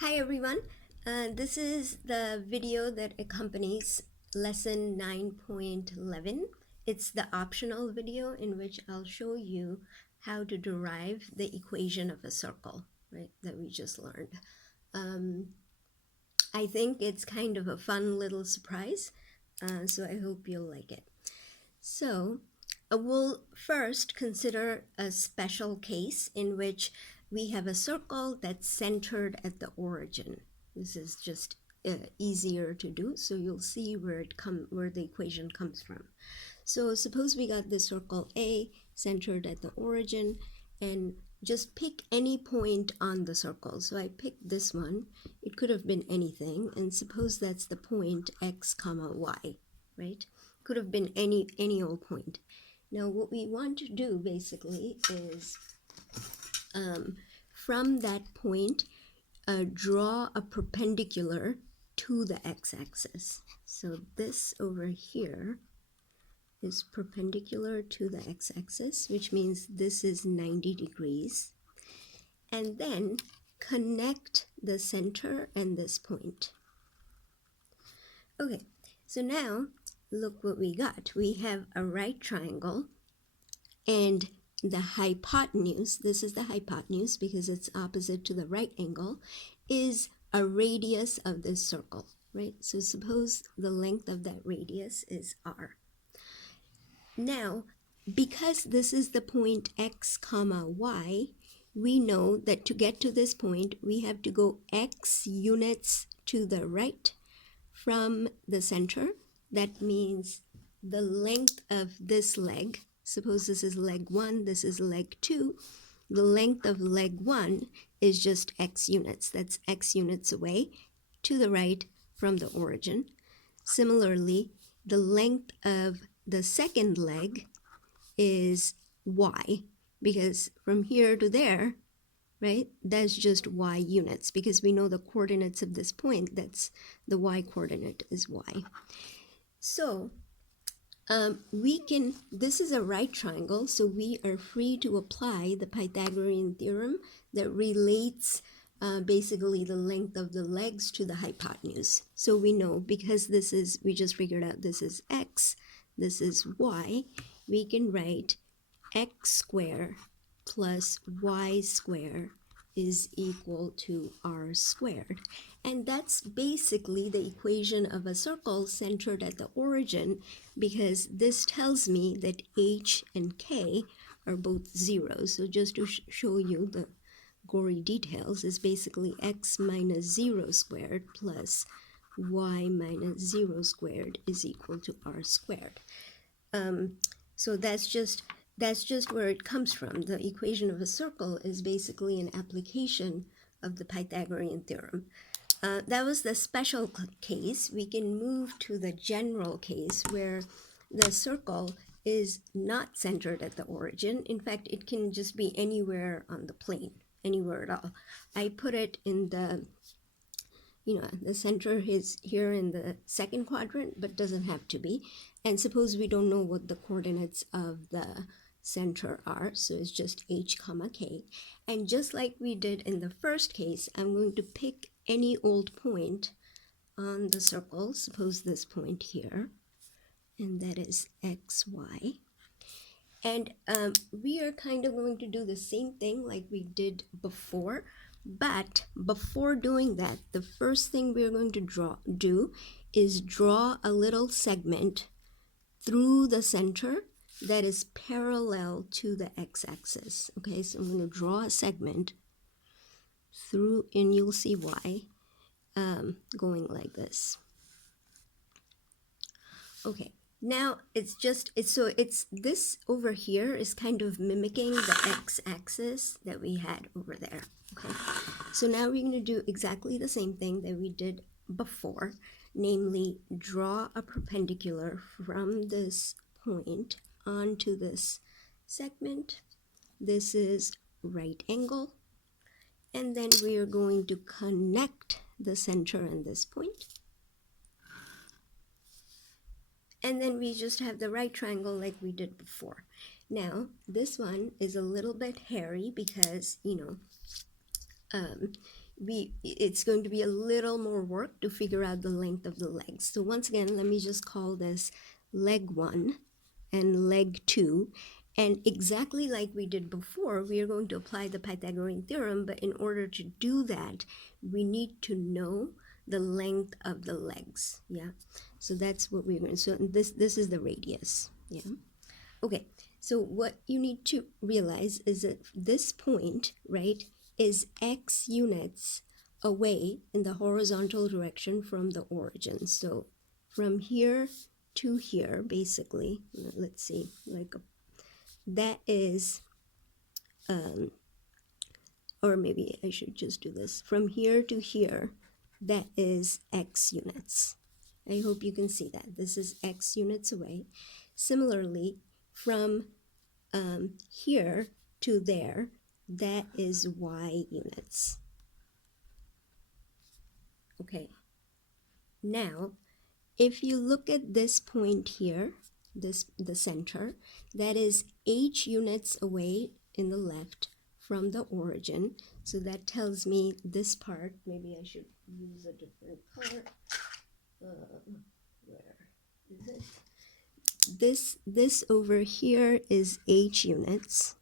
Hi everyone, this is the video that accompanies lesson 9.11. It's the optional video in which I'll show you how to derive the equation of a circle, right, that we just learned. I think it's kind of a fun little surprise, so I hope you'll like it. So we'll first consider a special case in which we have a circle that's centered at the origin. This is just easier to do, so you'll see where the equation comes from. So suppose we got this circle A centered at the origin, and just pick any point on the circle. So I picked this one. It could have been anything, and suppose that's the point x comma y, right? Could have been any old point. Now what we want to do basically is from that point draw a perpendicular to the x-axis. So this over here is perpendicular to the x-axis, which means this is 90 degrees. And then connect the center and this point. Okay, so now look what we got. We have a right triangle, and the hypotenuse, this is the hypotenuse because it's opposite to the right angle, is a radius of this circle, right? So suppose the length of that radius is r. Now, because this is the point x comma y, we know that to get to this point, we have to go x units to the right from the center. That means the length of this leg, suppose this is leg 1, this is leg 2, the length of leg 1 is just x units. That's x units away to the right from the origin. Similarly, the length of the second leg is y, because from here to there, right, that's just y units, because we know the coordinates of this point, that's the y coordinate is y. So this is a right triangle, so we are free to apply the Pythagorean theorem that relates basically the length of the legs to the hypotenuse. So we know, because we just figured out this is x, this is y, we can write x squared plus y squared is equal to r squared. And that's basically the equation of a circle centered at the origin, because this tells me that h and k are both zeros. So just to show you the gory details, is basically x minus 0 squared plus y minus 0 squared is equal to r squared. So that's just where it comes from. The equation of a circle is basically an application of the Pythagorean theorem. That was the special case. We can move to the general case where the circle is not centered at the origin. In fact, it can just be anywhere on the plane, anywhere at all. I put it in the center is here in the second quadrant, but doesn't have to be. And suppose we don't know what the coordinates of the center are, so it's just h comma k. And just like we did in the first case, I'm going to pick any old point on the circle, suppose this point here, and that is xy. And we are kind of going to do the same thing like we did before, but before doing that, the first thing we're going to do is draw a little segment through the center that is parallel to the x-axis. Okay, so I'm going to draw a segment through, and you'll see why, going like this. Okay, now it's this over here is kind of mimicking the x-axis that we had over there. Okay, so now we're going to do exactly the same thing that we did before, namely draw a perpendicular from this point onto this segment. This is right angle, and then we are going to connect the center and this point. And then we just have the right triangle like we did before. Now, this one is a little bit hairy because, it's going to be a little more work to figure out the length of the legs. So once again, let me just call this leg 1 and leg 2. And exactly like we did before, we are going to apply the Pythagorean theorem, but in order to do that, we need to know the length of the legs. Yeah, so that's what we're going to, so this is the radius. Yeah. Okay, so what you need to realize is that this point, right, is x units away in the horizontal direction from the origin. So from here to here, basically, let's see, like that is, or maybe I should just do this. From here to here, that is x units. I hope you can see that. This is x units away. Similarly, from here to there, that is y units. Okay, now if you look at this point here, the center, that is h units away in the left from the origin. So that tells me this part, maybe I should use a different color. Where is it? This over here is h units.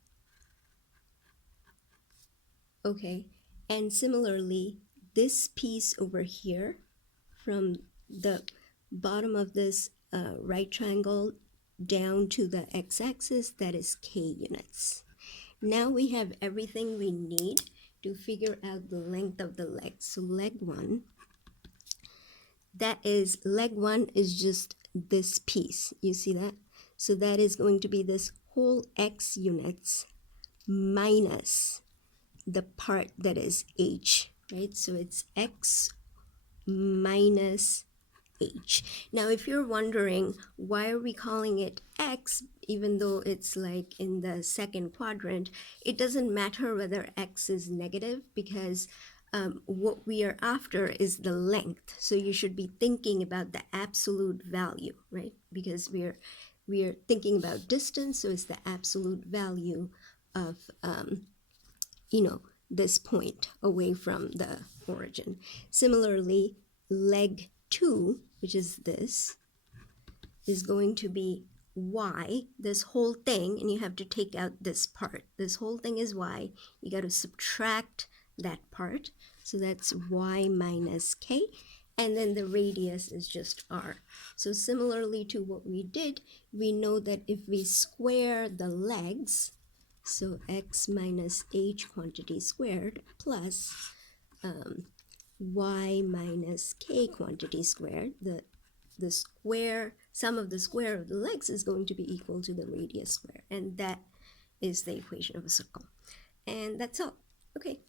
Okay, and similarly, this piece over here from the bottom of this right triangle down to the x-axis, that is k units. Now we have everything we need to figure out the length of the legs. So leg 1, leg 1 is just this piece. You see that? So that is going to be this whole x units minus the part that is h, right? So it's x minus h. Now, if you're wondering why are we calling it x, even though it's like in the second quadrant, it doesn't matter whether x is negative, because what we are after is the length. So you should be thinking about the absolute value, right? Because we are thinking about distance, so it's the absolute value of this point away from the origin. Similarly, leg 2, which is this, is going to be y, this whole thing, and you have to take out this part. This whole thing is y. You got to subtract that part. So that's y minus k. And then the radius is just r. So similarly to what we did, we know that if we square the legs, so x minus h quantity squared plus y minus k quantity squared, the square, sum of the square of the legs is going to be equal to the radius square. And that is the equation of a circle. And that's all. Okay.